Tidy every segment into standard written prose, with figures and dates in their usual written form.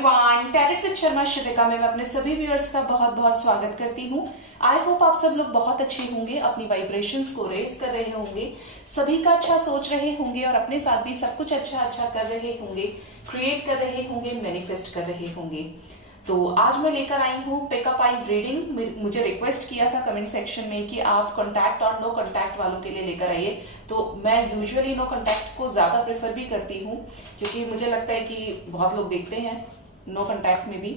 Everyone, tarot with Sharma शिविका में मैं अपने सभी व्यूअर्स का बहुत बहुत स्वागत करती हूँ। आई होप आप सब लोग बहुत अच्छे होंगे, अपनी वाइब्रेशंस को रेज कर रहे होंगे, सभी का अच्छा सोच रहे होंगे और अपने साथ भी सब कुछ अच्छा कर रहे होंगे, क्रिएट कर रहे होंगे, मैनिफेस्ट कर रहे होंगे। तो आज मैं लेकर आई हूँ पिकअप लाइन रीडिंग। मुझे रिक्वेस्ट किया था कमेंट सेक्शन में कि आप कॉन्टैक्ट और नो कॉन्टैक्ट वालों के लिए लेकर आइए। तो मैं यूजुअली नो कॉन्टैक्ट को ज्यादा प्रेफर भी करती हूँ, क्योंकि मुझे लगता है कि बहुत लोग देखते हैं नो कॉन्टैक्ट में भी।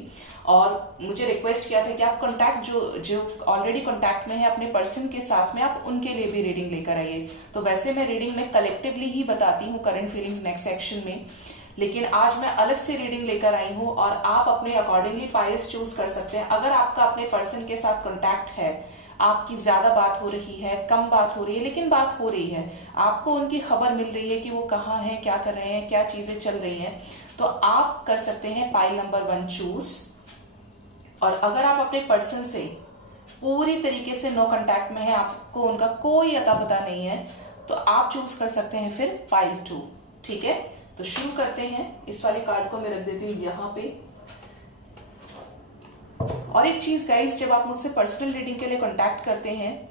और मुझे रिक्वेस्ट किया था कि आप कॉन्टैक्ट जो ऑलरेडी कॉन्टैक्ट में है अपने पर्सन के साथ में, आप उनके लिए भी रीडिंग लेकर आइए। तो वैसे मैं रीडिंग में कलेक्टिवली ही बताती हूँ करंट फीलिंग्स नेक्स्ट सेक्शन में, लेकिन आज मैं अलग से रीडिंग लेकर आई हूँ और आप अपने अकॉर्डिंगली पाइल्स चूज कर सकते हैं। अगर आपका अपने पर्सन के साथ कॉन्टैक्ट है, आपकी ज्यादा बात हो रही है, कम बात हो रही है, लेकिन बात हो रही है, आपको उनकी खबर मिल रही है कि वो कहाँ हैं, क्या कर रहे हैं, क्या चीजें चल रही हैं, तो आप कर सकते हैं पाइल नंबर 1 चूज। और अगर आप अपने पर्सन से पूरी तरीके से नो कॉन्टैक्ट में है, आपको उनका कोई अता पता नहीं है, तो आप चूज कर सकते हैं फिर पाइल 2। ठीक है, तो शुरू करते हैं। इस वाले कार्ड को मैं रख देती हूँ यहाँ पे। और एक चीज गाइस, जब आप मुझसे पर्सनल रीडिंग के लिए कांटेक्ट करते हैं,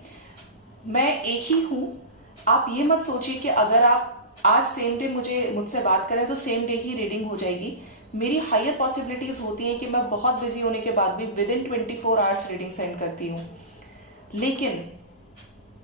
मैं एक ही हूं। आप ये मत सोचिए कि अगर आप आज सेम डे मुझसे बात करें तो सेम डे ही रीडिंग हो जाएगी। मेरी हायर पॉसिबिलिटीज होती हैं कि मैं बहुत बिजी होने के बाद भी with in 24 hours reading send करती हूँ, लेकिन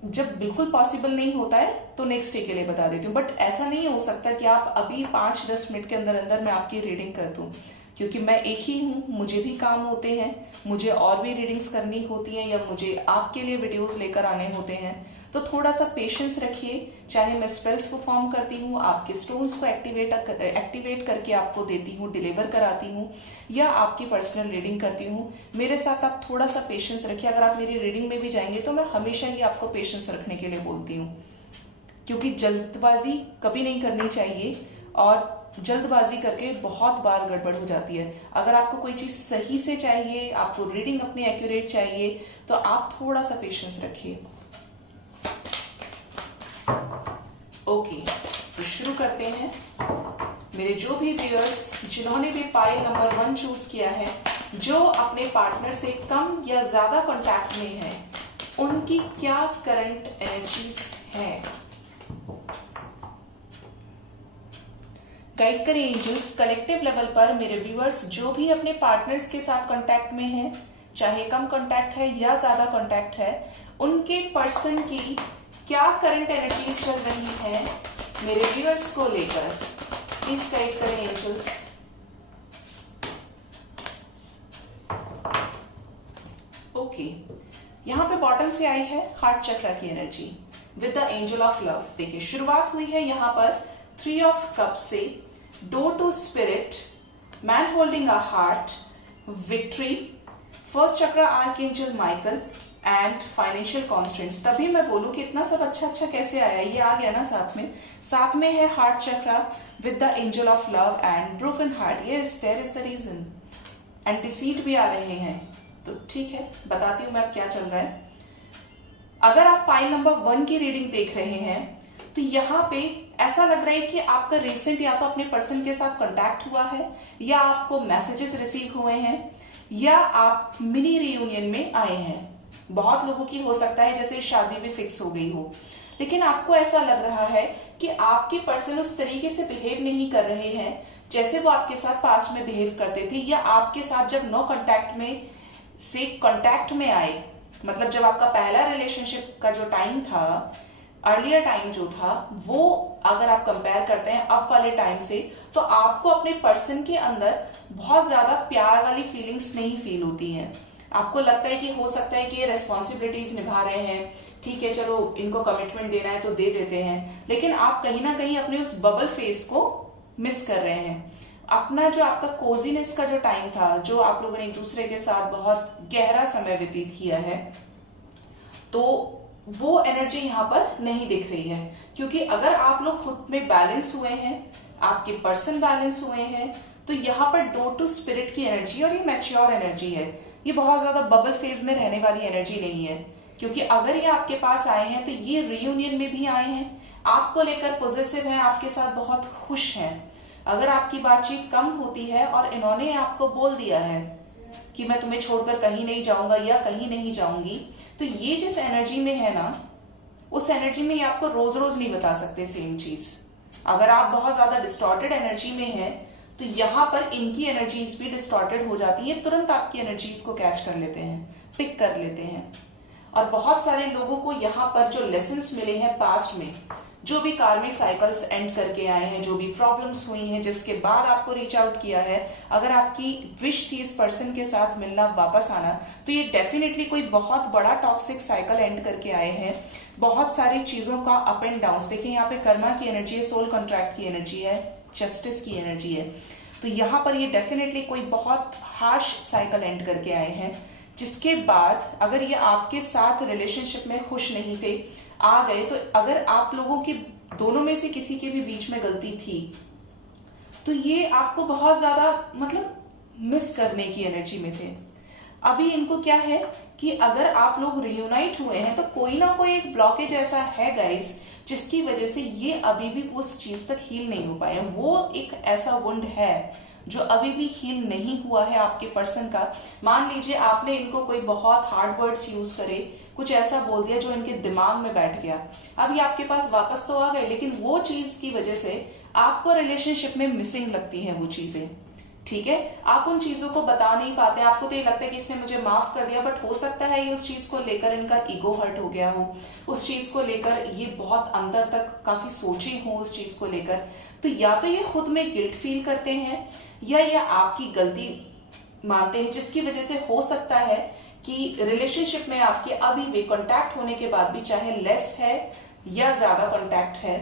जब बिल्कुल पॉसिबल नहीं होता है तो नेक्स्ट डे के लिए बता देती हूँ। बट ऐसा नहीं हो सकता कि आप अभी 5-10 मिनट के अंदर अंदर मैं आपकी रीडिंग कर दूं, क्योंकि मैं एक ही हूँ, मुझे भी काम होते हैं, मुझे और भी रीडिंग्स करनी होती हैं या मुझे आपके लिए वीडियोस लेकर आने होते हैं। तो थोड़ा सा पेशेंस रखिए। चाहे मैं स्पेल्स परफॉर्म करती हूँ, आपके स्टोन्स को एक्टिवेट करके आपको देती हूँ, डिलीवर कराती हूँ, या आपकी पर्सनल रीडिंग करती हूँ, मेरे साथ आप थोड़ा सा पेशेंस रखिए। अगर आप मेरी रीडिंग में भी जाएंगे तो मैं हमेशा ही आपको पेशेंस रखने के लिए बोलती हूँ, क्योंकि जल्दबाजी कभी नहीं करनी चाहिए और जल्दबाजी करके बहुत बार गड़बड़ हो जाती है। अगर आपको कोई चीज सही से चाहिए, आपको रीडिंग अपनी एक्यूरेट चाहिए, तो आप थोड़ा सा पेशेंस रखिए। ओके, तो शुरू करते हैं। मेरे जो भी व्यूअर्स जिन्होंने भी पाइल नंबर 1 चूज किया है, जो अपने पार्टनर से कम या ज्यादा कांटेक्ट में है, उनकी क्या करंट एनर्जीज है, गाइड करें एंजल्स। कलेक्टिव लेवल पर मेरे व्यूअर्स जो भी अपने पार्टनर्स के साथ कांटेक्ट में हैं, चाहे कम कांटेक्ट है या ज्यादा कांटेक्ट है, उनके पर्सन की क्या करंट एनर्जीज चल रही है मेरे व्यूअर्स को लेकर, प्लीज गाइड करें एंजल्स। ओके, यहाँ पे बॉटम से आई है हार्ट चक्रा की energy with the angel of love. देखिए, शुरुआत हुई है यहाँ पर 3 ऑफ कप्स से, door to spirit, man holding a heart, victory, first chakra archangel Michael and financial constants. तभी मैं बोलूं कि इतना सब अच्छा कैसे आया, ये आ गया ना साथ में है heart chakra with the angel of love and broken heart. Yes, there is the reason. And deceit भी आ रहे हैं, तो ठीक है, बताती हूं मैं अब क्या चल रहा है। अगर आप पाइल नंबर 1 की रीडिंग देख रहे हैं, तो यहाँ पे ऐसा लग रहा है कि आपका रिसेंट या तो अपने पर्सन के साथ कांटेक्ट हुआ है, या आपको मैसेजेस रिसीव हुए हैं, या आप मिनी रियूनियन में आए हैं। बहुत लोगों की हो सकता है जैसे शादी भी फिक्स हो गई हो, लेकिन आपको ऐसा लग रहा है कि आपके पर्सन उस तरीके से बिहेव नहीं कर रहे हैं जैसे वो आपके साथ पास्ट में बिहेव करते थे, या आपके साथ जब नो कांटेक्ट में से कांटेक्ट में आए, मतलब जब आपका पहला रिलेशनशिप का जो टाइम था, अर्लियर टाइम जो था, वो अगर आप कंपेयर करते हैं अब वाले टाइम से, तो आपको अपने पर्सन के अंदर बहुत ज्यादा प्यार वाली फीलिंग्स नहीं फील होती हैं। आपको लगता है कि हो सकता है कि ये रेस्पॉन्सिबिलिटीज निभा रहे हैं, ठीक है चलो इनको कमिटमेंट देना है तो दे देते हैं, लेकिन आप कहीं ना कहीं अपने उस बबल फेस को मिस कर रहे हैं। अपना जो आपका कोजीनेस का जो टाइम था, जो आप लोगों ने एक दूसरे के साथ बहुत गहरा समय व्यतीत किया है, तो वो एनर्जी यहाँ पर नहीं दिख रही है। क्योंकि अगर आप लोग खुद में बैलेंस हुए हैं, आपके पर्सन बैलेंस हुए हैं, तो यहाँ पर डोर टू स्पिरिट की एनर्जी, और ये मैच्योर एनर्जी है, ये बहुत ज्यादा बबल फेज में रहने वाली एनर्जी नहीं है। क्योंकि अगर ये आपके पास आए हैं तो ये रियूनियन में भी आए हैं, आपको लेकर पॉजिटिव हैं, आपके साथ बहुत खुश हैं। अगर आपकी बातचीत कम होती है और इन्होंने आपको बोल दिया है कि मैं तुम्हें छोड़कर कहीं नहीं जाऊंगा या कहीं नहीं जाऊंगी, तो ये जिस एनर्जी में है ना, उस एनर्जी में ये आपको रोज रोज नहीं बता सकते सेम चीज। अगर आप बहुत ज्यादा डिस्टॉर्टेड एनर्जी में हैं तो यहाँ पर इनकी एनर्जीज भी डिस्टॉर्टेड हो जाती है, तुरंत आपकी एनर्जीज को कैच कर लेते हैं, पिक कर लेते हैं। और बहुत सारे लोगों को यहाँ पर जो लेसन्स मिले हैं पास्ट में, जो भी कार्मिक साइकिल्स एंड करके आए हैं, जो भी प्रॉब्लम्स हुई हैं, जिसके बाद आपको रीच आउट किया है, अगर आपकी विश थी इस पर्सन के साथ मिलना, वापस आना, तो ये डेफिनेटली कोई बहुत बड़ा टॉक्सिक साइकिल एंड करके आए हैं। बहुत सारी चीजों का अप एंड डाउन, देखिए यहाँ पे कर्मा की एनर्जी है, सोल कॉन्ट्रैक्ट की एनर्जी है, जस्टिस की एनर्जी है। तो यहाँ पर ये डेफिनेटली कोई बहुत हार्श साइकिल एंड करके आए हैं, जिसके बाद अगर ये आपके साथ रिलेशनशिप में खुश नहीं थे, आ गए, तो अगर आप लोगों की दोनों में से किसी के भी बीच में गलती थी तो ये आपको बहुत ज्यादा मिस करने की एनर्जी में थे। अभी इनको क्या है कि अगर आप लोग रियूनाइट हुए हैं तो कोई ना कोई एक ब्लॉकेज ऐसा है गाइस, जिसकी वजह से ये अभी भी उस चीज तक हील नहीं हो पाए। वो एक ऐसा वुंड है जो अभी भी हील नहीं हुआ है आपके पर्सन का। मान लीजिए आपने इनको कोई बहुत हार्ड वर्ड्स यूज करे, कुछ ऐसा बोल दिया जो इनके दिमाग में बैठ गया, अब ये आपके पास वापस तो आ गए, लेकिन वो चीज की वजह से आपको रिलेशनशिप में मिसिंग लगती है वो चीजें। ठीक है, आप उन चीजों को बता नहीं पाते, आपको तो ये लगता है कि इसने मुझे माफ कर दिया, बट हो सकता है ये उस चीज को लेकर इनका ईगो हर्ट हो गया हो, उस चीज को लेकर ये बहुत अंदर तक काफी सोचे हो उस चीज को लेकर। तो या तो ये खुद में गिल्ट फील करते हैं या ये आपकी गलती मानते हैं, जिसकी वजह से हो सकता है कि रिलेशनशिप में आपके अभी भी कांटेक्ट होने के बाद भी, चाहे लेस है या ज्यादा कांटेक्ट है,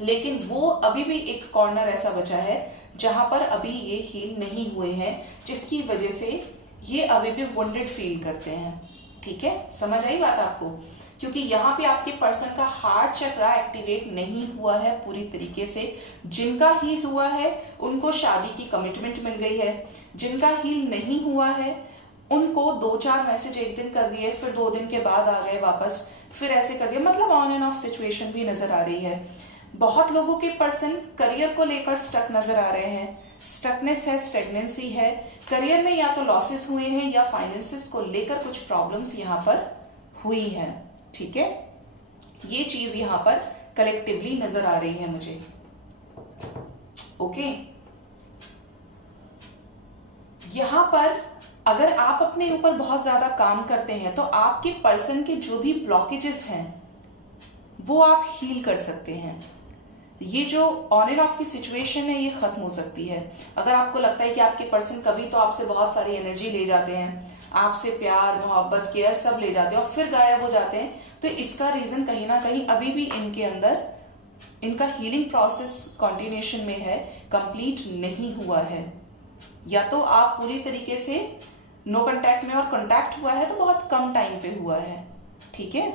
लेकिन वो अभी भी एक कॉर्नर ऐसा बचा है जहां पर अभी ये हील नहीं हुए हैं, जिसकी वजह से ये अभी भी वुंडेड फील करते हैं। ठीक है, समझ आई बात आपको? क्योंकि यहाँ पे आपके पर्सन का हार्ट चक्रा एक्टिवेट नहीं हुआ है पूरी तरीके से। जिनका हील हुआ है उनको शादी की कमिटमेंट मिल गई है, जिनका हील नहीं हुआ है उनको 2-4 मैसेज एक दिन कर दिए, फिर 2 दिन के बाद आ गए वापस, फिर ऐसे कर दिया, ऑन एंड ऑफ सिचुएशन भी नजर आ रही है। बहुत लोगों के पर्सन करियर को लेकर स्टक नजर आ रहे हैं, स्टकनेस है, स्टेगनेंसी है, करियर में या तो लॉसेस हुए हैं या फाइनेंसेस को लेकर कुछ प्रॉब्लम्स यहाँ पर हुई हैं। ठीक है, ये चीज यहाँ पर कलेक्टिवली नजर आ रही है मुझे। ओके, यहां पर अगर आप अपने ऊपर बहुत ज्यादा काम करते हैं तो आपके पर्सन के जो भी ब्लॉकेजेस हैं वो आप हील कर सकते हैं। ये जो ऑन एंड ऑफ की सिचुएशन है ये खत्म हो सकती है। अगर आपको लगता है कि आपके पर्सन कभी तो आपसे बहुत सारी एनर्जी ले जाते हैं, आपसे प्यार, मोहब्बत, केयर सब ले जाते हैं और फिर गायब हो जाते हैं, तो इसका रीजन कहीं ना कहीं अभी भी इनके अंदर इनका हीलिंग प्रोसेस कंटिन्यूएशन में है, कंप्लीट नहीं हुआ है। या तो आप पूरी तरीके से नो कांटेक्ट में, और कांटेक्ट हुआ है तो बहुत कम टाइम पे हुआ है। ठीक है,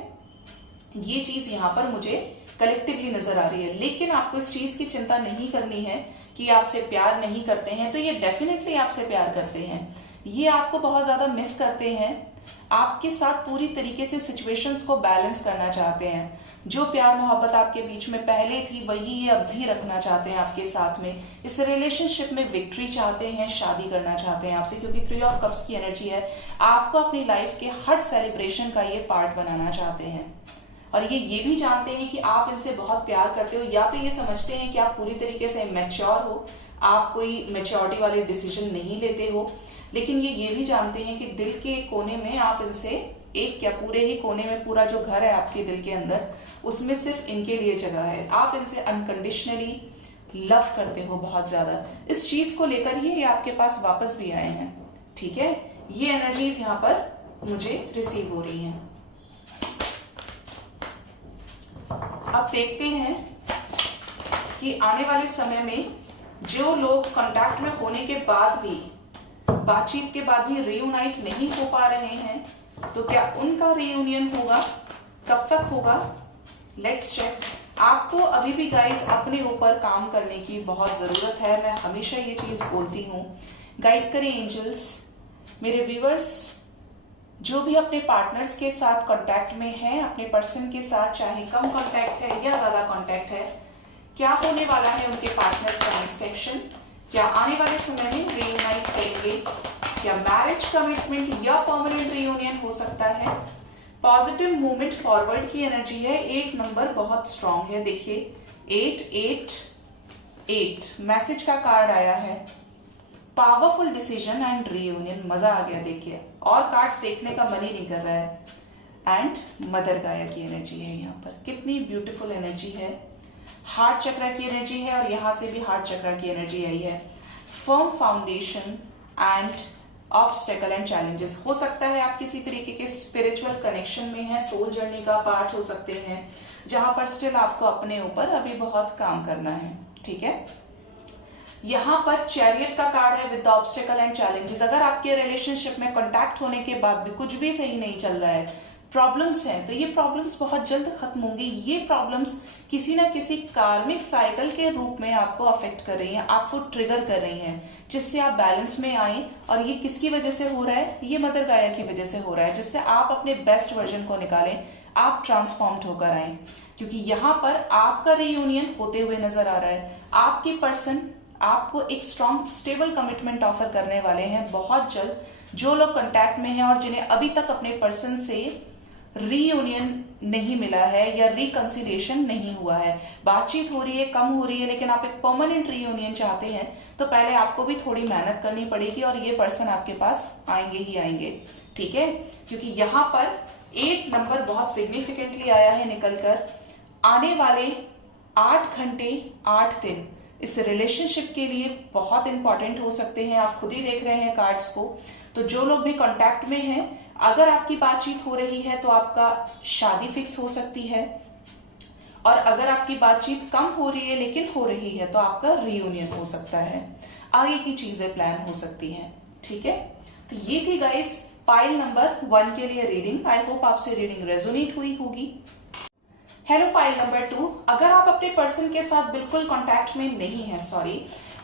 ये चीज यहाँ पर मुझे कलेक्टिवली नजर आ रही है। लेकिन आपको इस चीज की चिंता नहीं करनी है कि आपसे प्यार नहीं करते हैं, तो ये डेफिनेटली आपसे प्यार करते हैं, ये आपको बहुत ज्यादा मिस करते हैं, आपके साथ पूरी तरीके से सिचुएशंस को बैलेंस करना चाहते हैं। जो प्यार मोहब्बत आपके बीच में पहले थी वही ये अब भी रखना चाहते हैं आपके साथ में। इस रिलेशनशिप में विक्ट्री चाहते हैं, शादी करना चाहते हैं आपसे, क्योंकि 3 ऑफ कप्स की एनर्जी है। आपको अपनी लाइफ के हर सेलिब्रेशन का ये पार्ट बनाना चाहते हैं, और ये भी जानते हैं कि आप इनसे बहुत प्यार करते हो। या तो ये समझते हैं कि आप पूरी तरीके से मैच्योर हो, आप कोई मैच्योरिटी वाले डिसीजन नहीं लेते हो, लेकिन ये भी जानते हैं कि दिल के कोने में आप इनसे एक क्या पूरे ही कोने में पूरा जो घर है आपके दिल के अंदर, उसमें सिर्फ इनके लिए जगह है। आप इनसे अनकंडीशनली लव करते हो बहुत ज्यादा। इस चीज को लेकर ये आपके पास वापस भी आए हैं। ठीक है, ये एनर्जीज यहाँ पर मुझे रिसीव हो रही हैं। अब देखते हैं कि आने वाले समय में जो लोग कांटेक्ट में होने के बाद भी, बातचीत के बाद भी रियूनाइट नहीं हो पा रहे हैं, तो क्या उनका रियूनियन होगा, कब तक होगा, लेट्स चेक। आपको अभी भी गाइस अपने ऊपर काम करने की बहुत जरूरत है। मैं हमेशा ये चीज बोलती हूँ, गाइड करें एंजल्स। मेरे व्यूअर्स जो भी अपने पार्टनर्स के साथ कांटेक्ट में हैं, अपने पर्सन के साथ चाहे कम कांटेक्ट है या ज्यादा कांटेक्ट है, क्या होने वाला है उनके पार्टनर्स का नेक्स्ट एक्शन, क्या आने वाले समय में रीयूनाइट करेंगे, क्या मैरिज कमिटमेंट या परमानेंट रियूनियन हो सकता है। पॉजिटिव मूवमेंट फॉरवर्ड की एनर्जी है। 8 नंबर बहुत स्ट्रांग है, देखिए 8 मैसेज का कार्ड आया है, पावरफुल डिसीजन एंड रीयूनियन। मजा आ गया, देखिए और कार्ड्स देखने का मन ही नहीं कर रहा है। एंड मदर गाया की एनर्जी है यहाँ पर, कितनी ब्यूटीफुल एनर्जी है। हार्ट चक्र की एनर्जी है और यहां से भी हार्ट चक्र की एनर्जी आई है। Firm foundation and obstacle and challenges. हो सकता है आप किसी तरीके के स्पिरिचुअल कनेक्शन में हैं, सोल जर्नी का पार्ट हो सकते हैं, जहां पर स्टिल आपको अपने ऊपर अभी बहुत काम करना है, ठीक है। यहां पर चैरियट का कार्ड है विद ऑब्स्टेकल एंड चैलेंजेस। अगर आपके रिलेशनशिप में कॉन्टैक्ट होने के बाद भी कुछ भी सही नहीं चल रहा है, प्रॉब्लम्स हैं, तो ये प्रॉब्लम्स बहुत जल्द खत्म होंगी। ये प्रॉब्लम्स किसी ना किसी कार्मिक साइकिल के रूप में आपको अफेक्ट कर रही हैं, आपको ट्रिगर कर रही हैं, जिससे आप बैलेंस में आए। और ये किसकी वजह से हो रहा है, ये मदर गाया की वजह से हो रहा है, जिससे आप अपने बेस्ट वर्जन को निकालें, आप ट्रांसफॉर्म्ड होकर आए। क्योंकि यहाँ पर आपका रियूनियन होते हुए नजर आ रहा है। आपकी पर्सन आपको एक स्ट्रॉन्ग स्टेबल कमिटमेंट ऑफर करने वाले हैं बहुत जल्द। जो लोग कांटेक्ट में हैं और जिन्हें अभी तक अपने पर्सन से रीयूनियन नहीं मिला है या रिकंसिलिएशन नहीं हुआ है, बातचीत हो रही है, कम हो रही है, लेकिन आप एक परमानेंट रीयूनियन चाहते हैं, तो पहले आपको भी थोड़ी मेहनत करनी पड़ेगी और ये पर्सन आपके पास आएंगे ही आएंगे, ठीक है। क्योंकि यहाँ पर 8 नंबर बहुत सिग्निफिकेंटली आया है निकलकर। आने वाले 8 घंटे 8 दिन इस रिलेशनशिप के लिए बहुत इंपॉर्टेंट हो सकते हैं। आप खुद ही देख रहे हैं कार्ड्स को। तो जो लोग भी कांटेक्ट में हैं, अगर आपकी बातचीत हो रही है तो आपका शादी फिक्स हो सकती है, और अगर आपकी बातचीत कम हो रही है लेकिन हो रही है तो आपका रियूनियन हो सकता है। आगे की चीजें प्लान हो सकती हैं, ठीक है। तो ये थी गाइस पाइल नंबर 1 के लिए रीडिंग। आई होप आपसे रीडिंग रेजोनेट हुई होगी। हेलो पाइल नंबर 2, अगर आप अपने पर्सन के साथ बिल्कुल कांटेक्ट में नहीं है,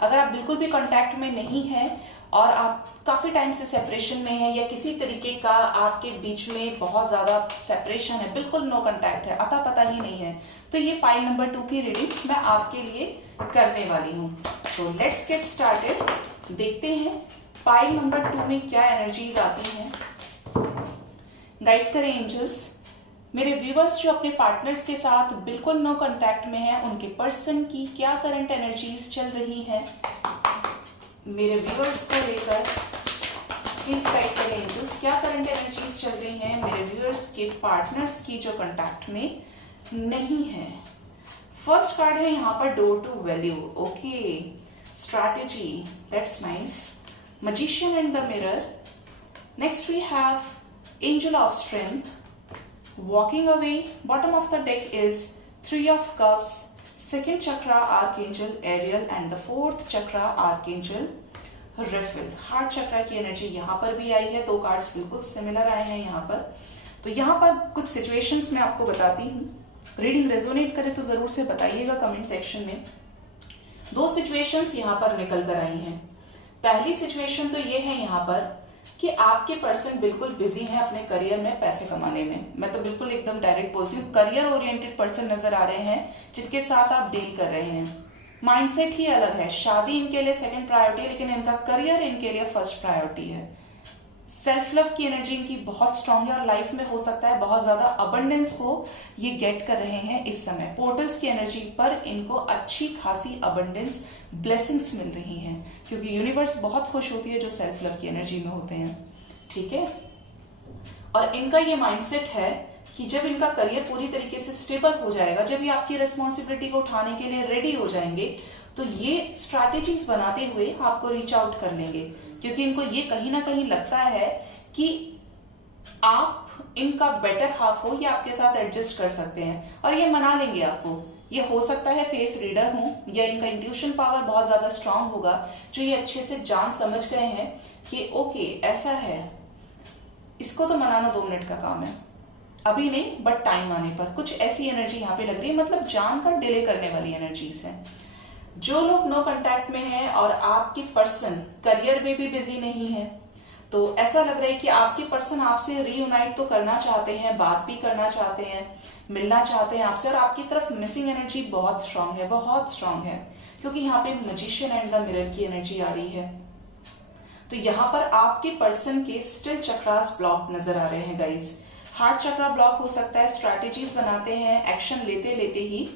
अगर आप बिल्कुल भी कांटेक्ट में नहीं है और आप काफी टाइम से सेपरेशन में है या किसी तरीके का आपके बीच में बहुत ज्यादा सेपरेशन है, बिल्कुल नो कांटेक्ट है, अता पता ही नहीं है, तो ये पाइल नंबर 2 की रीडिंग मैं आपके लिए करने वाली हूँ। तो लेट्स गेट स्टार्टेड। देखते हैं पाइल नंबर 2 में क्या एनर्जीज आती हैं। गाइड करें एंजल्स। मेरे व्यूअर्स जो अपने पार्टनर्स के साथ बिल्कुल नो कांटेक्ट में हैं, उनके पर्सन की क्या करंट एनर्जीज चल रही हैं मेरे व्यूअर्स को लेकर, प्लीज गाइड करें एंजल्स। क्या करंट एनर्जीज चल रही हैं मेरे व्यूअर्स के पार्टनर्स की जो कांटेक्ट में नहीं है। फर्स्ट कार्ड है यहाँ पर door to value. Okay, strategy, that's nice. Magician and the mirror. Next we have angel of strength, walking away. Bottom of the deck is 3 of cups, second chakra archangel Ariel and the fourth chakra archangel Raphael. Heart chakra की energy यहाँ पर भी आई है। 2 cards बिल्कुल similar आए हैं यहाँ पर। तो यहाँ पर कुछ सिचुएशंस मैं आपको बताती हूँ। रीडिंग रेजोनेट करे तो जरूर से बताइएगा कमेंट सेक्शन में। 2 सिचुएशंस यहाँ पर निकल कर आई हैं। पहली सिचुएशन तो ये है यहाँ पर कि आपके पर्सन बिल्कुल बिजी हैं अपने करियर में, पैसे कमाने में। मैं तो बिल्कुल एकदम डायरेक्ट बोलती हूँ, करियर ओरिएंटेड पर्सन नजर आ रहे हैं जिनके साथ आप डील कर रहे हैं। माइंडसेट ही अलग है। शादी इनके लिए सेकंड प्रायोरिटी है, लेकिन इनका करियर इनके लिए फर्स्ट प्रायोरिटी है। सेल्फ लव की एनर्जी इनकी बहुत स्ट्रांग है और लाइफ में हो सकता है बहुत ज्यादा अबंडेंस को ये गेट कर रहे हैं इस समय। पोर्टल्स की एनर्जी पर इनको अच्छी खासी अबंडेंस, ब्लेसिंग्स मिल रही हैं, क्योंकि यूनिवर्स बहुत खुश होती है जो सेल्फ लव की एनर्जी में होते हैं, ठीक है। और इनका ये माइंडसेट है कि जब इनका करियर पूरी तरीके से स्टेबल हो जाएगा, जब ये आपकी रिस्पॉन्सिबिलिटी को उठाने के लिए रेडी हो जाएंगे, तो ये स्ट्रैटेजीज बनाते हुए आपको रीच आउट कर लेंगे, क्योंकि इनको ये कहीं ना कहीं लगता है कि आप इनका बेटर हाफ हो या आपके साथ एडजस्ट कर सकते हैं और ये मना लेंगे आपको। ये हो सकता है फेस रीडर हो या इनका इंट्यूशन पावर बहुत ज्यादा स्ट्रांग होगा, जो ये अच्छे से जान समझ गए हैं कि ओके ऐसा है, इसको तो मनाना 2 मिनट का काम है, अभी नहीं बट टाइम आने पर। कुछ ऐसी एनर्जी यहाँ पे लग रही है, मतलब जानकर डिले करने वाली एनर्जीज है। जो लोग नो कांटेक्ट में हैं और आपकी पर्सन करियर में भी बिजी नहीं है, तो ऐसा लग रहा है कि आपके पर्सन आपसे रीयूनाइट तो करना चाहते हैं, बात भी करना चाहते हैं, मिलना चाहते हैं आपसे, और आपकी तरफ मिसिंग एनर्जी बहुत स्ट्रांग है, बहुत स्ट्रांग है, क्योंकि यहाँ पे मैजिशियन एंड द मिरर की एनर्जी आ रही है। तो यहाँ पर आपके पर्सन के स्टिल चक्रास ब्लॉक नजर आ रहे हैं गाइस। हार्ट चक्रा ब्लॉक हो सकता है, स्ट्रैटेजीज बनाते हैं, एक्शन लेते लेते ही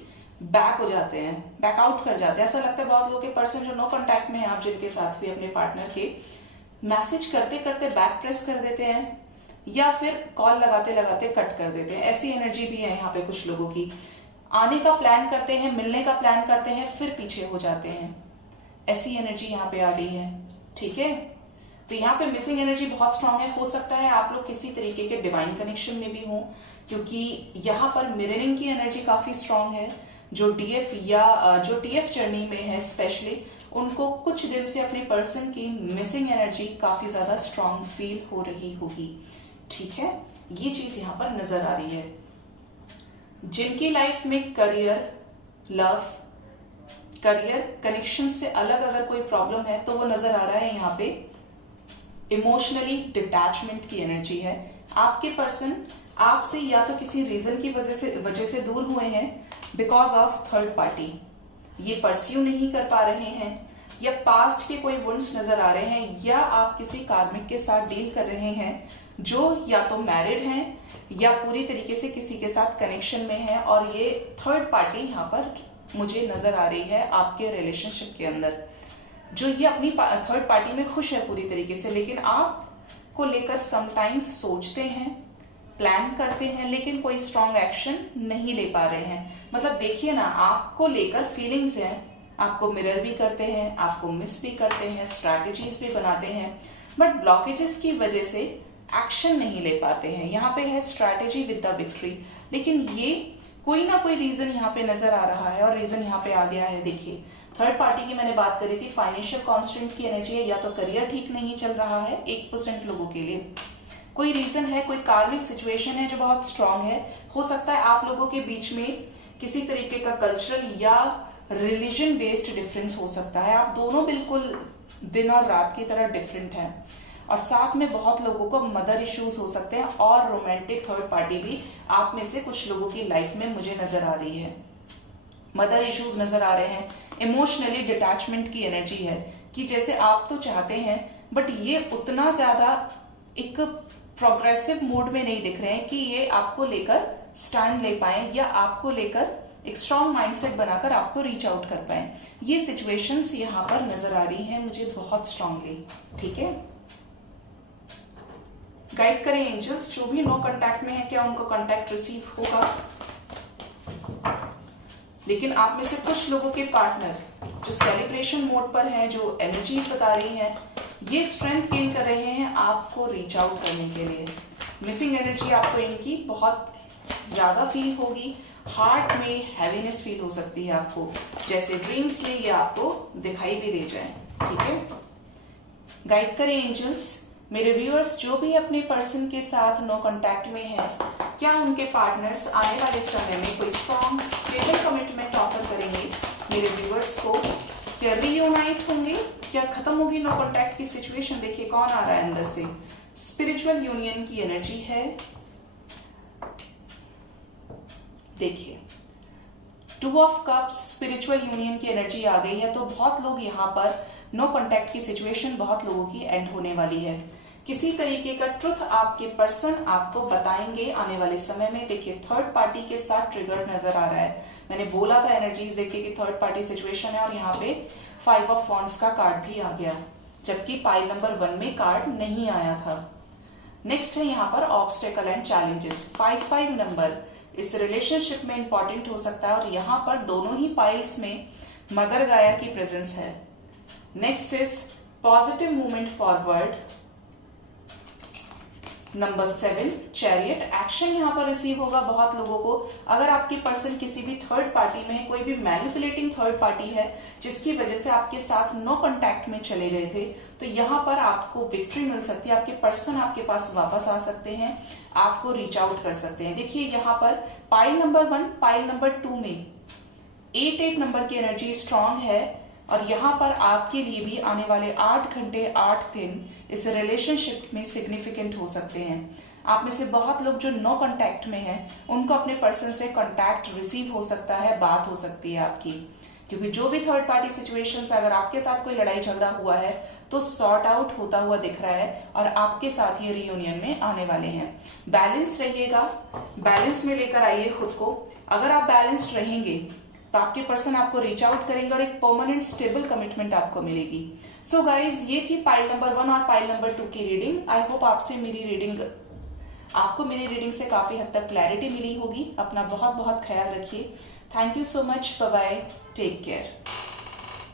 बैक हो जाते हैं, बैक आउट कर जाते हैं। ऐसा लगता है बहुत लोगों के पर्सन जो नो कांटेक्ट में है, आप जिनके साथ भी अपने पार्टनर के मैसेज करते करते बैक प्रेस कर देते हैं, या फिर कॉल लगाते लगाते कट कर देते हैं। ऐसी एनर्जी भी है यहाँ पे कुछ लोगों की। आने का प्लान करते हैं, मिलने का प्लान करते हैं, फिर पीछे हो जाते हैं। ऐसी एनर्जी यहाँ पे आ रही है, ठीक है। तो यहाँ पे मिसिंग एनर्जी बहुत स्ट्रांग है। हो सकता है आप लोग किसी तरीके के डिवाइन कनेक्शन में भी हों, क्योंकि यहाँ पर मिररिंग की एनर्जी काफी स्ट्रांग है। जो डीएफ या जो टीएफ जर्नी में है स्पेशली, उनको कुछ दिन से अपने पर्सन की मिसिंग एनर्जी काफी ज्यादा स्ट्रांग फील हो रही होगी, ठीक है। ये चीज यहाँ पर नजर आ रही है। जिनकी लाइफ में करियर, लव, करियर कनेक्शन से अलग अगर कोई प्रॉब्लम है तो वो नजर आ रहा है यहाँ पे इमोशनली डिटैचमेंट की एनर्जी है। आपके पर्सन आपसे या तो किसी रीजन की वजह से दूर हुए हैं, बिकॉज ऑफ थर्ड पार्टी। ये परस्यू नहीं कर पा रहे हैं, या पास्ट के कोई वुंड्स नजर आ रहे हैं, या आप किसी कार्मिक के साथ डील कर रहे हैं जो या तो मैरिड हैं या पूरी तरीके से किसी के साथ कनेक्शन में है, और ये थर्ड पार्टी यहाँ पर मुझे नजर आ रही है आपके रिलेशनशिप के अंदर, जो ये अपनी थर्ड पार्टी में खुश है पूरी तरीके से, लेकिन आपको लेकर समटाइम्स सोचते हैं, प्लान करते हैं, लेकिन कोई स्ट्रॉन्ग एक्शन नहीं ले पा रहे हैं। मतलब देखिए ना, आपको लेकर फीलिंग्स हैं, आपको मिरर भी करते हैं, आपको मिस भी करते हैं, स्ट्रैटेजीज भी बनाते हैं, बट ब्लॉकेजेस की वजह से एक्शन नहीं ले पाते हैं। यहाँ पे है स्ट्रैटेजी विद द विक्ट्री, लेकिन ये कोई ना कोई रीजन यहाँ पे नजर आ रहा है, और रीजन यहाँ पे आ गया है। देखिए, थर्ड पार्टी की मैंने बात करी थी, फाइनेंशियल कॉन्स्टेंट की एनर्जी है, या तो करियर ठीक नहीं चल रहा है 1% लोगों के लिए, कोई रीजन है, कोई कार्मिक सिचुएशन है जो बहुत स्ट्रांग है। हो सकता है आप लोगों के बीच में किसी तरीके का कल्चरल या रिलीजन बेस्ड डिफरेंस हो सकता है। आप दोनों बिल्कुल दिन और रात की तरह डिफरेंट हैं, और साथ में बहुत लोगों को मदर इश्यूज हो सकते हैं, और रोमांटिक थर्ड पार्टी भी आप में से कुछ लोगों की लाइफ में मुझे नजर आ रही है। मदर इश्यूज नजर आ रहे हैं, इमोशनली डिटैचमेंट की एनर्जी है, कि जैसे आप तो चाहते हैं बट ये उतना ज्यादा एक प्रोग्रेसिव मोड में नहीं दिख रहे हैं कि ये आपको लेकर स्टैंड ले पाए, या आपको लेकर एक स्ट्रॉन्ग माइंडसेट बनाकर आपको रीच आउट कर पाए। ये सिचुएशंस यहाँ पर नजर आ रही हैं मुझे बहुत स्ट्रांगली, ठीक है। गाइड करें एंजल्स, जो भी नो कांटेक्ट में है, क्या उनको कांटेक्ट रिसीव होगा। लेकिन आप में से कुछ लोगों के पार्टनर जो सेलिब्रेशन मोड पर हैं, जो एनर्जीज बता रही हैं, ये स्ट्रेंथ गेन कर रहे हैं आपको रीच आउट करने के लिए। मिसिंग एनर्जी आपको इनकी बहुत ज्यादा फील होगी, हार्ट में हैवीनेस फील हो सकती है आपको, जैसे ड्रीम्स में ये आपको दिखाई भी दे जाए, ठीक है। गाइड करें एंजल्स, मेरे व्यूअर्स जो भी अपने पर्सन के साथ नो कांटेक्ट में है, क्या उनके पार्टनर्स आने वाले समय में कोई स्ट्रॉन्ग स्टेबल कमिटमेंट ऑफर करेंगे मेरे व्यूअर्स को। क्या रीयूनाइट होंगे, क्या खत्म होगी नो कांटेक्ट की सिचुएशन। देखिए कौन आ रहा है अंदर से, स्पिरिचुअल यूनियन की एनर्जी है। देखिए 2 ऑफ कप्स, स्पिरिचुअल यूनियन की एनर्जी आ गई है। तो बहुत लोग यहाँ पर नो कांटेक्ट की सिचुएशन बहुत लोगों की एंड होने वाली है। किसी तरीके का ट्रुथ आपके पर्सन आपको बताएंगे आने वाले समय में। देखिए थर्ड पार्टी के साथ ट्रिगर नजर आ रहा है। मैंने बोला था एनर्जीज देखिए कि थर्ड पार्टी सिचुएशन है, और यहाँ पे 5 ऑफ वॉन्ड्स का कार्ड भी आ गया, जबकि पाइल नंबर 1 में कार्ड नहीं आया था। नेक्स्ट है यहाँ पर ऑब्स्टेकल एंड चैलेंजेस। 5 नंबर इस रिलेशनशिप में इंपॉर्टेंट हो सकता है, और यहाँ पर दोनों ही पाइल्स में मदर गाया की प्रेजेंस है। Next is positive movement forward. Number 7 chariot, action यहाँ पर रिसीव होगा बहुत लोगों को। अगर आपके पर्सन किसी भी थर्ड पार्टी में है, कोई भी मैनिपुलेटिंग थर्ड पार्टी है जिसकी वजह से आपके साथ नो कांटेक्ट में चले गए थे, तो यहाँ पर आपको विक्ट्री मिल सकती है। आपके पर्सन आपके पास वापस आ सकते हैं, आपको रीच आउट कर सकते हैं। देखिए यहाँ पर पाइल नंबर 1, पाइल नंबर 2 में 8 नंबर की एनर्जी स्ट्रांग है। और यहाँ पर आपके लिए भी आने वाले 8 घंटे 8 दिन इस रिलेशनशिप में सिग्निफिकेंट हो सकते हैं। आप में से बहुत लोग जो नो कांटेक्ट में हैं, उनको अपने पर्सन से कांटेक्ट रिसीव हो सकता है, बात हो सकती है आपकी, क्योंकि जो भी थर्ड पार्टी सिचुएशंस है, अगर आपके साथ कोई लड़ाई झगड़ा हुआ है तो सॉर्ट आउट होता हुआ दिख रहा है और आपके साथ ये रियूनियन में आने वाले हैं। बैलेंस रहिएगा, बैलेंस में लेकर आइए खुद को। अगर आप बैलेंस्ड रहेंगे तो आपके पर्सन आपको रीच आउट करेंगे और एक परमानेंट स्टेबल कमिटमेंट आपको मिलेगी। सो गाइज, ये थी पाइल नंबर 1 और पाइल नंबर 2 की रीडिंग। आई होप आपको मेरी रीडिंग से काफी हद तक क्लैरिटी मिली होगी। अपना बहुत बहुत ख्याल रखिए। Thank you so much. Bye bye, take care.